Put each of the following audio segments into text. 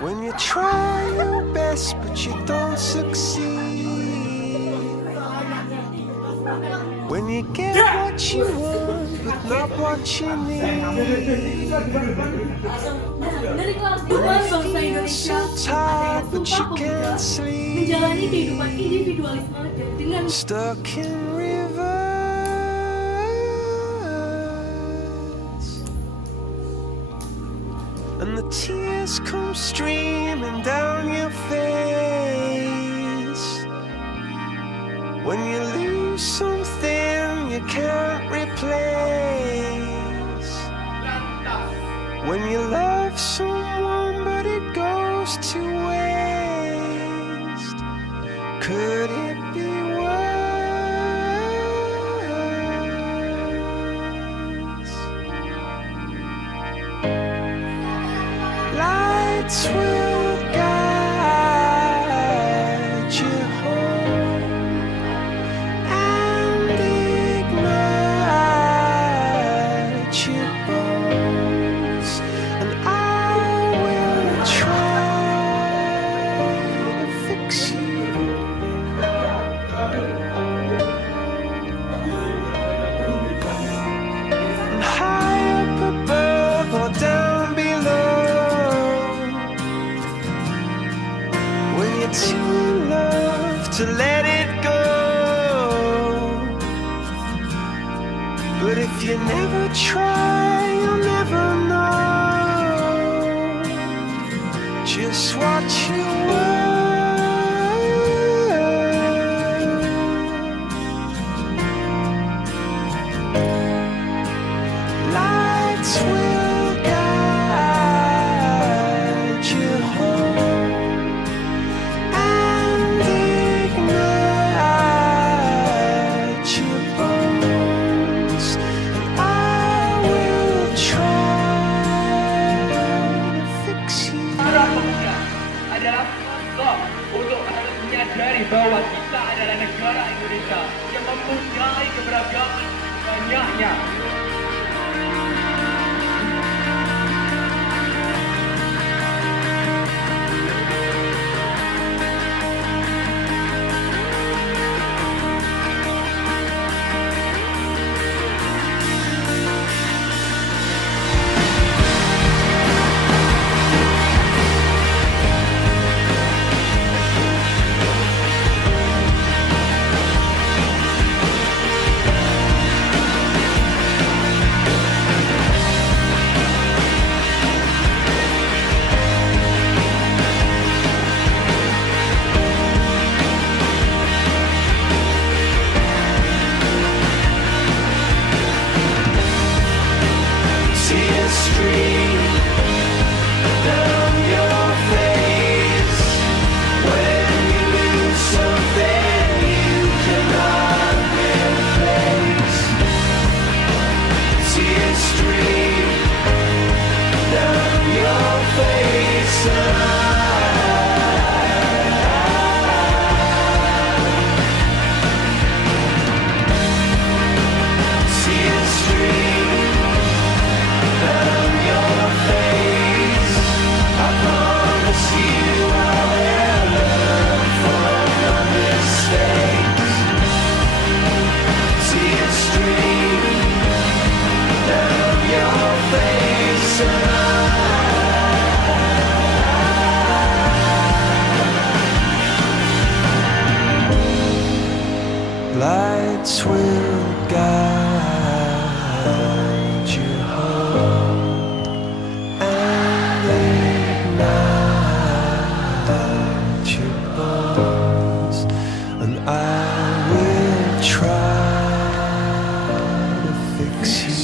When you try your best but you don't succeed. When you get what you want but not what you need. When you feel so tired but you can't sleep. Menjalani kehidupan individualisme dengan Stuck in rivers, and the tears come streaming down your face. When you lose something you can't replace. When you love someone but it goes to waste. Could it be worse? Lights will guide you home and ignite your bones, and I will try to fix you. And high up above or down below, when you're too in love to let it go. But if you never try, you'll never know just what you were. Lights will guide you home and ignite your bones, and I will try to fix you. Harapannya adalah konsep untuk menyadari bahwa kita adalah negara Indonesia yang mempunyai keberagaman banyaknya. Tears stream down your face when you lose something you cannot replace. Tears stream down your face, tears stream down your face. I promise you I'll learn from your mistakes. Tears stream down your face, lights will guide you home and ignite your bones, and I will try to fix you.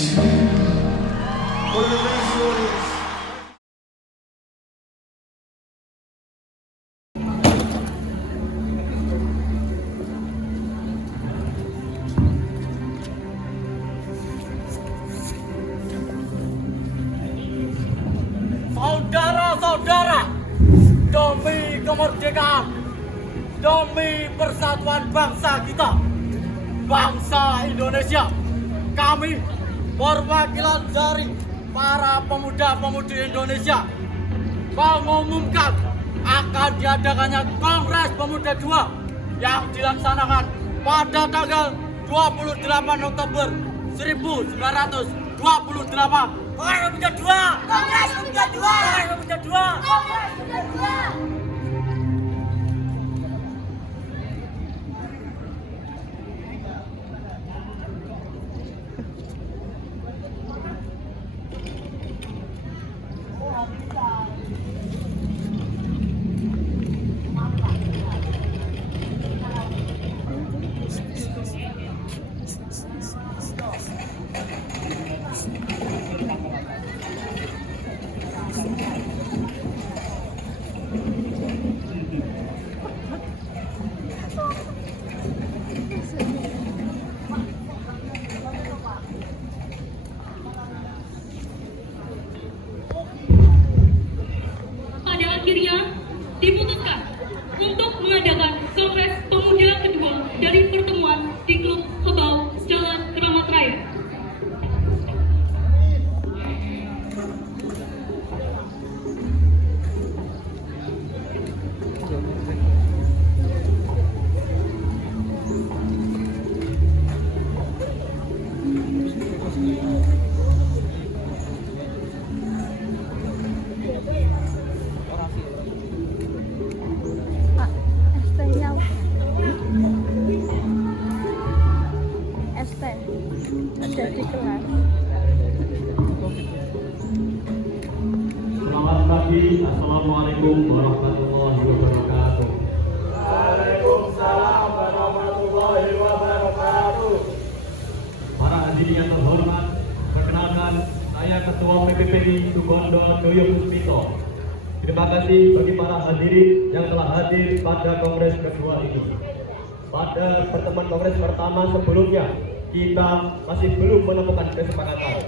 Saudara-saudara, demi kemerdekaan, demi persatuan bangsa kita, bangsa Indonesia, kami perwakilan dari para pemuda-pemudi Indonesia mengumumkan akan diadakannya Kongres Pemuda 2 yang dilaksanakan pada tanggal 28 Oktober 1928. Kongres Pemuda 2! Kongres Pemuda 2! Kongres Pemuda 2! Kongres Pemuda 2! Pada akhirnya diputuskan untuk mengadakan Kongres Pemuda kedua dari pertemuan di Klub Hebau Jalan Keramat Raya. ST-nya ST ada di kelas. Selamat pagi, Assalamualaikum warahmatullahi wabarakatuh. Waalaikumsalam warahmatullahi wabarakatuh. Para hadirin yang terhormat, perkenalkan saya Ketua PPPI Sugondo Doyo Puspito. Terima kasih bagi para hadirin yang telah hadir pada kongres kedua ini. Pada pertemuan kongres pertama sebelumnya, kita masih belum menemukan kesepakatan.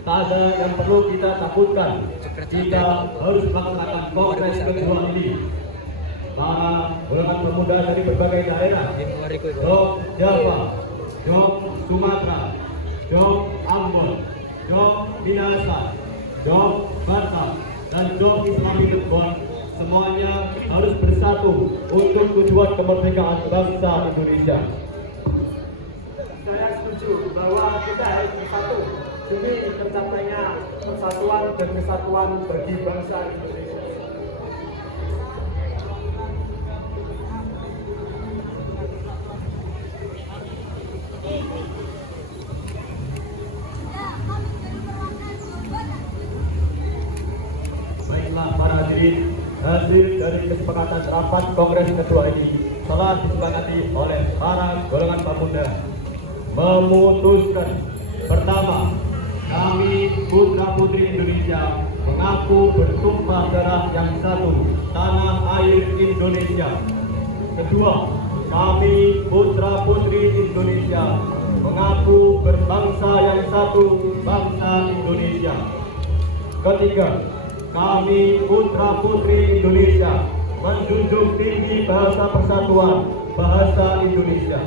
Tak ada yang perlu kita takutkan jika harus melaksanakan kongres kedua ini. Para golongan pemuda dari berbagai daerah, Jog Jawa, Jog Sumatera, Jog Ambon, Jog Minahasa, Jog Batak, dan Jog Islami Cirebon, semuanya harus bersatu untuk tujuan kemerdekaan bangsa Indonesia. Saya setuju bahwa kita harus bersatu demi tercapainya persatuan dan kesatuan bagi bangsa Indonesia. Baiklah para hadirin, hasil dari kesepakatan rapat kongres kedua ini telah disepakati oleh para golongan pemuda memutuskan: pertama, kami putra putri Indonesia mengaku bertumpah darah yang satu, tanah air Indonesia. Kedua, kami putra putri Indonesia mengaku berbangsa yang satu, bangsa Indonesia. Ketiga, kami putra putri Indonesia menjunjung tinggi bahasa persatuan, bahasa Indonesia.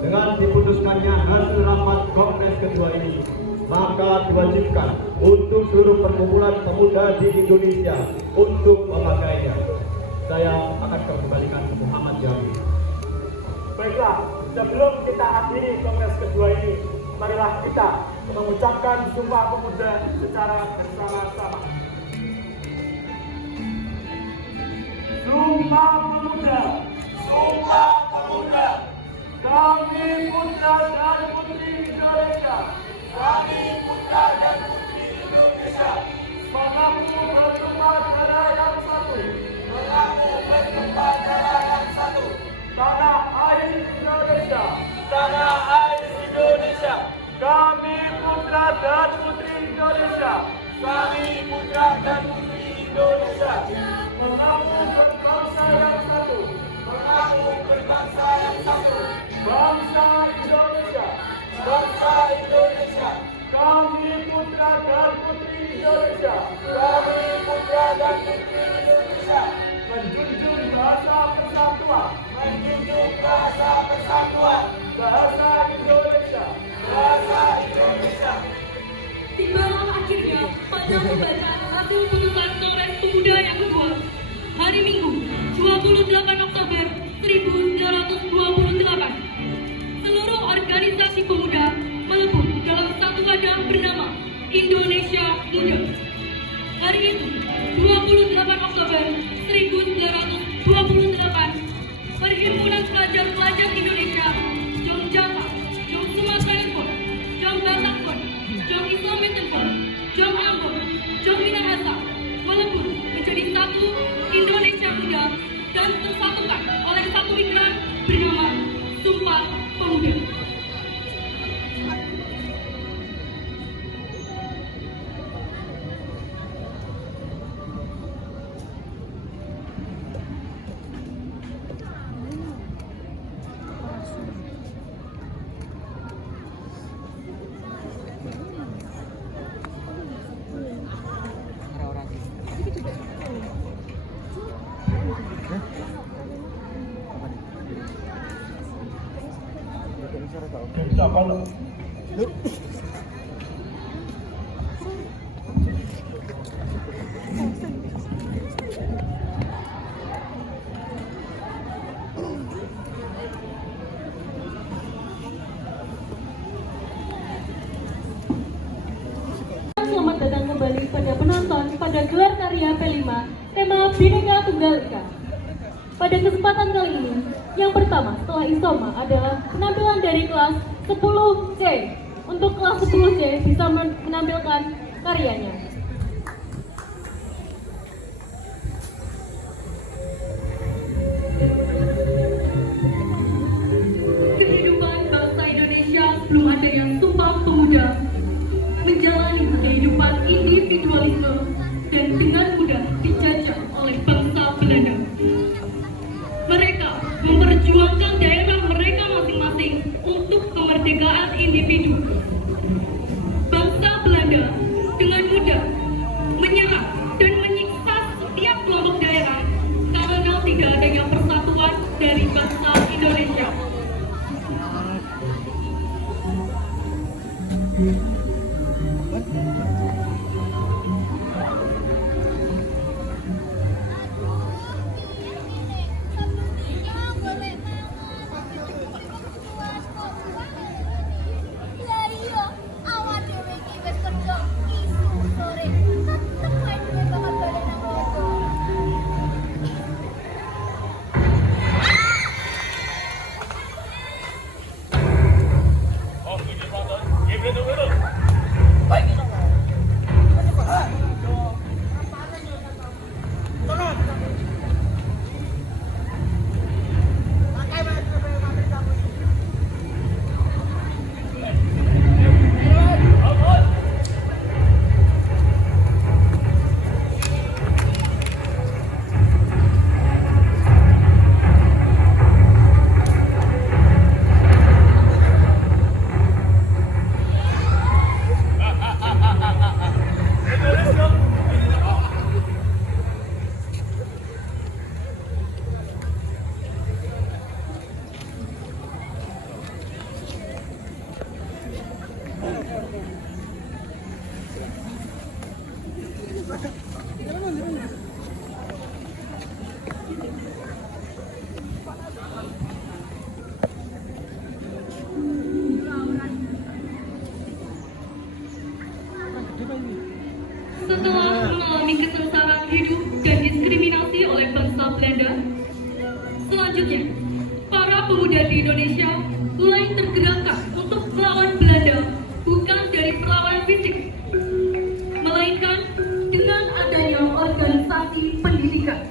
Dengan diputuskannya hasil rapat kongres kedua ini, maka diwajibkan untuk seluruh perkumpulan pemuda di Indonesia untuk memakainya. Saya akan kembalikan ke Muhammad Jamil. Baiklah, sebelum kita akhiri kongres kedua ini, marilah kita mengucapkan Sumpah Pemuda secara bersama-sama. Sumpah Pemuda. Sumpah Pemuda. Kami putra dan putri Indonesia. Kami putra dan putri Indonesia Mengaku bertumpah darah yang satu. mengaku bertumpah darah yang satu, Tanah air Indonesia. tanah air Indonesia. Kami putra dan putri Indonesia. Kami putra dan putri Indonesia Mengaku berbangsa yang satu. mengaku berbangsa yang satu, Bangsa Indonesia. bangsa Indonesia. Kami putra dan putri Indonesia. Kami putra dan putri Indonesia Menjunjung bahasa persatuan. menjunjung bahasa persatuan, Bahasa Indonesia. bahasa Indonesia. Tibalah akhirnya pada pembacaan hasil putusan Kongres Pemuda yang kedua, hari Minggu, 28 Oktober 1928. Seluruh organisasi pemuda melebur dalam satu wadah bernama Indonesia Muda. Hari itu, 28 Oktober 1928, Perhimpunan Pelajar-Pelajar Indonesia, Jom Java, Jom Sumatera Impor, Jom Batak Pon, Jom Islam Impor, Jom Ambon, Jom Minahasa, melebur menjadi satu Indonesia Muda dan tersatukan oleh satu ikrar bernama Sumpah Pemuda. Siapa lo? Selamat datang kembali pada penonton pada gelar karya P5 tema Bhinneka Tunggal Ika. Pada kesempatan kali ini, yang pertama setelah Isoma adalah penampilan dari kelas 10C. Untuk kelas 10C bisa menampilkan karyanya. Kehidupan bangsa Indonesia sebelum adanya Sumpah Pemuda menjalani kehidupan individualisme dan dengan mudah dijajah oleh bangsa Belanda. Mereka memperjuangkan daerah mereka masing-masing untuk kemerdekaan individu. Bangsa Belanda dengan mudah menyerang dan menyiksa setiap kelompok daerah karena tidak adanya persatuan dari bangsa Indonesia. Setelah mengalami kesengsaraan hidup dan diskriminasi oleh bangsa Belanda, selanjutnya para pemuda di Indonesia mulai tergerakkan untuk melawan Belanda, bukan dari perlawanan fisik, melainkan dengan adanya organisasi pendidikan.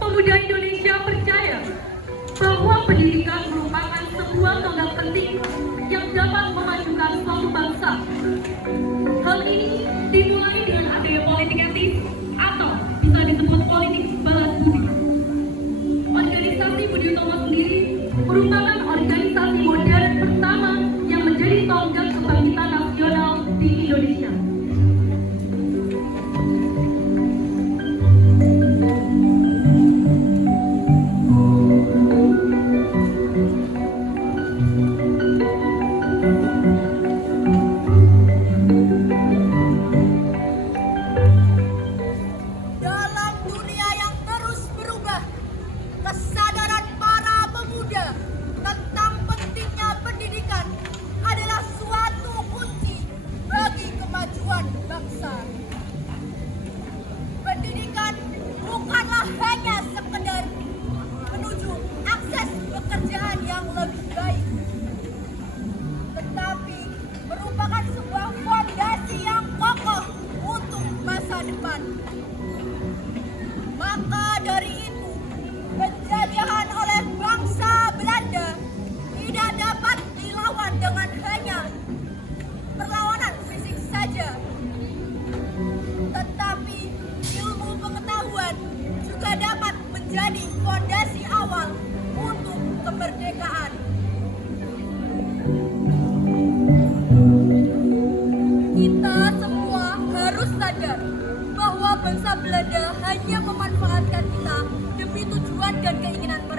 Pemuda Indonesia percaya bahwa pendidikan merupakan sebuah tonggak penting yang dapat memajukan suatu bangsa. Hal ini dimulai dengan adanya politik etis atau bisa disebut politik balas budi. Organisasi Budi Utomo sendiri merupakan organisasi modern pertama yang menjadi tonggak kebangkitan nasional di Indonesia.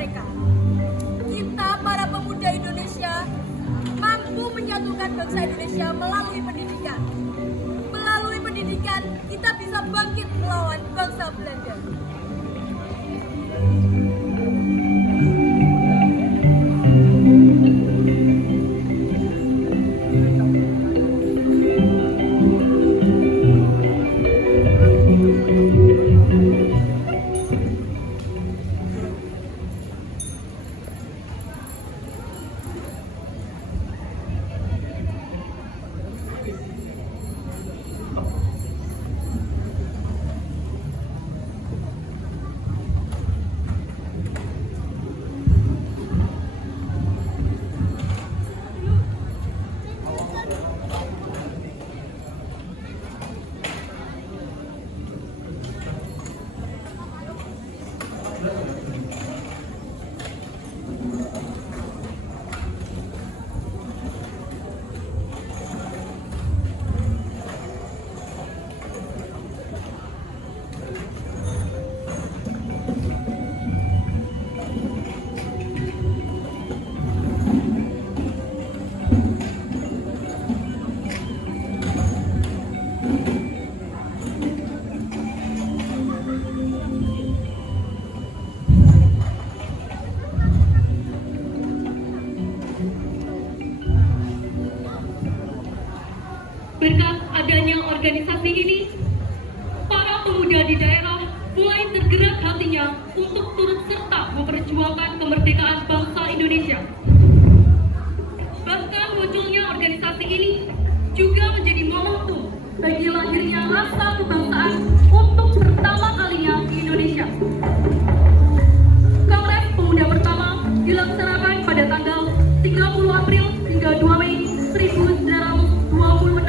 mereka. Kita para pemuda Indonesia mampu menyatukan bangsa Indonesia melalui pendidikan. Melalui pendidikan kita bisa bangkit melawan bangsa Belanda. Berkat adanya organisasi ini, para pemuda di daerah mulai tergerak hatinya untuk turut serta memperjuangkan kemerdekaan bangsa Indonesia. Bahkan munculnya organisasi ini juga menjadi momentum bagi lahirnya rasa kebangsaan untuk pertama kalinya di Indonesia. Kongres Pemuda pertama dilaksanakan pada tanggal 30 April hingga 2 Mei 1926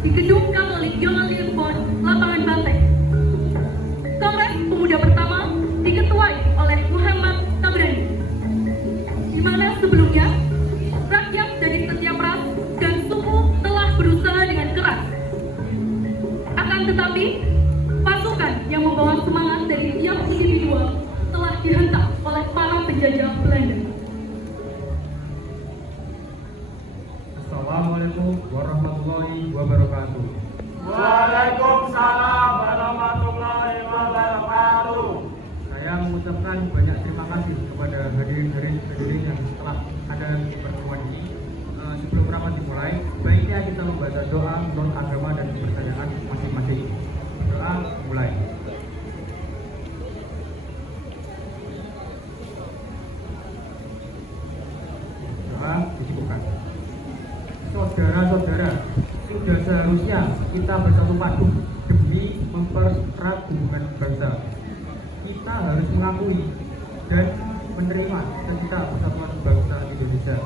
di Gedung Katolik Yohan Limbon, Lapangan Banteng. Kongres Pemuda pertama diketuai oleh Muhammad Tabrani, di mana sebelumnya rakyat dari setiap ras dan suku telah berusaha dengan keras. Akan tetapi, pasukan yang membawa semangat dari tiap individual telah dihentak oleh para penjajah Belanda. Assalamualaikum warahmatullahi wabarakatuh. Waalaikumsalam warahmatullahi wabarakatuh. Saya mengucapkan banyak terima kasih kepada hadirin yang telah ada di pertemuan ini. Sebelum rapat dimulai, baiknya kita membaca doa menurut agama dan kepercayaan masing-masing. Doa mulai. Doa disibukkan. Saudara-saudara, sudah seharusnya kita bersatu padu demi mempererat hubungan bangsa. Kita harus mengakui dan menerima cita-cita persatuan bangsa Indonesia.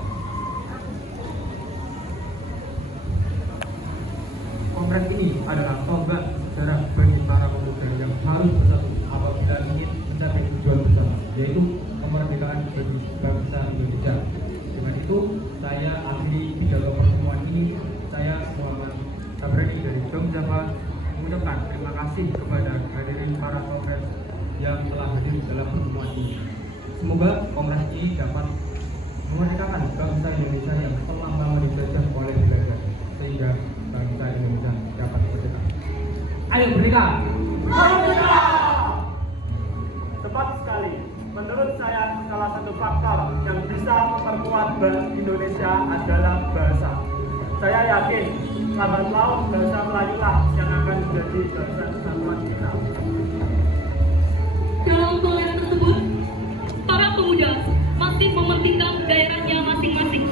Kongres ini adalah tonggak sejarah bagi para pemuda yang harus bersatu apabila ingin mencapai tujuan bersama, yaitu kemerdekaan bagi bangsa Indonesia. Dengan itu, saya akhiri pidato pertemuan ini. Saya Muhammad Tabrani dari Dom Jawa mengucapkan terima kasih kepada hadirin para kongres yang telah hadir dalam pertemuan ini. Semoga kongres ini dapat memerdekakan bangsa Indonesia yang telah lama dijajah oleh Belanda, sehingga bangsa Indonesia dapat merdeka. Ayo merdeka! Merdeka! Tepat sekali. Menurut saya, salah satu faktor yang bisa memperkuat Indonesia adalah bahasa. Saya yakin lambat laun bahasa Melayu lah yang akan menjadi bahasa kesatuan kita. Dalam kongres tersebut, para pemuda masih mementingkan daerahnya masing-masing.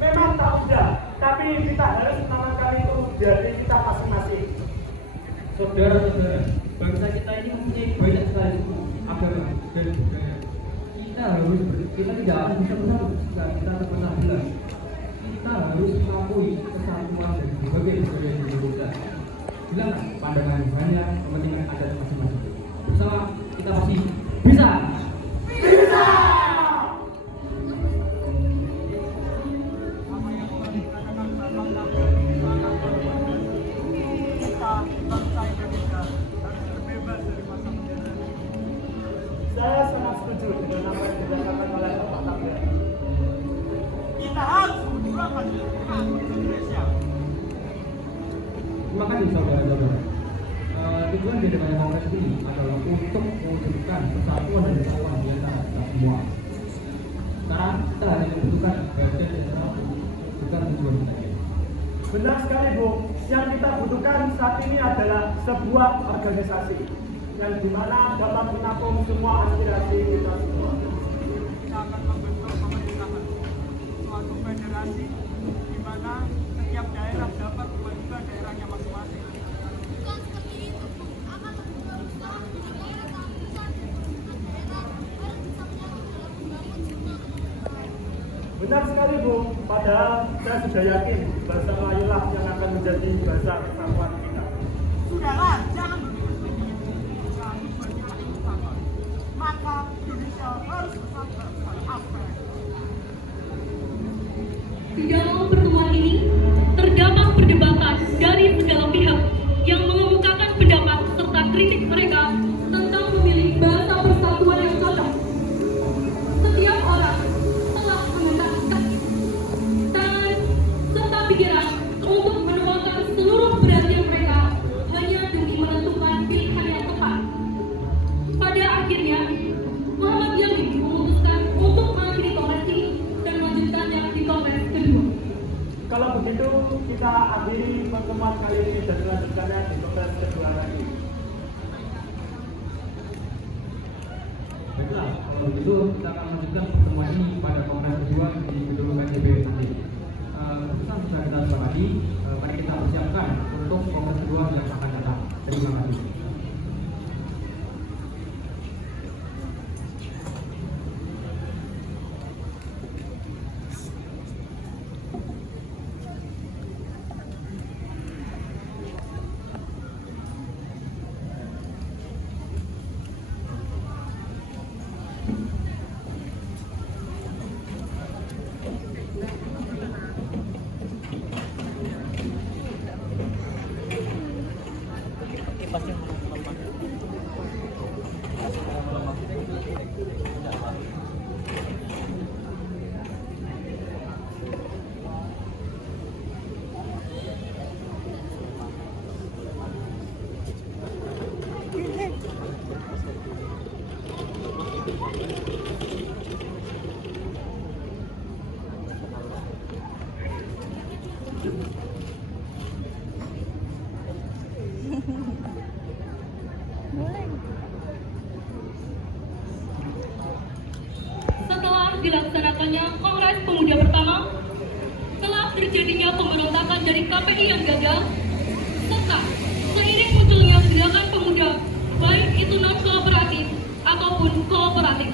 Memang tak mudah, tapi kita harus menanamkan itu dari kita masing-masing. Saudara-saudara, bangsa kita ini mempunyai banyak sekali agama dan budaya. Kita tidak akan bisa bersatu jika kita terpecah belah. Kita harus mengakui kesatuan dan berbagai budaya di Indonesia. Hilangkan pandangan hanya kepentingan adat masing-masing. Bersama kita pasti bisa. setuju dengan apa yang dikatakan oleh Bapak Kapten. Kita harus memperjuangkan kemerdekaan Indonesia. Terima kasih saudara-saudara. Tujuan dari Kongres ini adalah untuk mewujudkan persatuan dan kesatuan di antara kita semua. Sekarang kita hanya membutuhkan bagian internal bukan tujuan saja. Benar sekali Bu, yang kita butuhkan saat ini adalah sebuah organisasi yang dimana dapat menampung semua aspirasi kita semua. Kita akan membentuk pemerintahan, suatu federasi di mana setiap daerah dapat memajukan daerahnya masing-masing. Bukan seperti itu, akan membuat usaha di daerah tak bisa dengan daerah harus bisa menyatu dalam membangun semua. Benar sekali Bu, padahal saya sudah yakin bahasa Melayu lah yang akan menjadi bahasa kesatuan kita. Sudahlah, jangan begitu tinggi. Kita harus bergerak bersama. Maka Indonesia harus bersatu pada apa yang Di dalam pertemuan ini, terdapat perdebatan dari segala pihak yang mengemukakan pendapat serta kritik mereka tentang memilih bahasa persatuan yang cocok. Setiap orang telah menggunakan tangan serta pikiran untuk menuangkan seluruh perhatian mereka hanya demi menentukan pilihan yang tepat. Pada akhirnya, Muhammad Yamin memutuskan untuk mengakhiri kongres ini dan melanjutkannya di kongres kedua. Kalau begitu kita akhiri pertemuan kali ini dan melanjutkannya di kongres kedua lagi. Baiklah, kalau begitu kita akan lanjutkan pertemuan ini pada kongres kedua di gedung KJB nanti. Pesan sudah kita sepakati, mari kita persiapkan untuk kongres kedua yang akan datang. Terima kasih. Setelah dilaksanakannya Kongres Pemuda pertama, telah terjadinya pemberontakan dari KPI yang gagal, serta seiring munculnya gerakan pemuda, baik itu non-kooperatif ataupun kooperatif,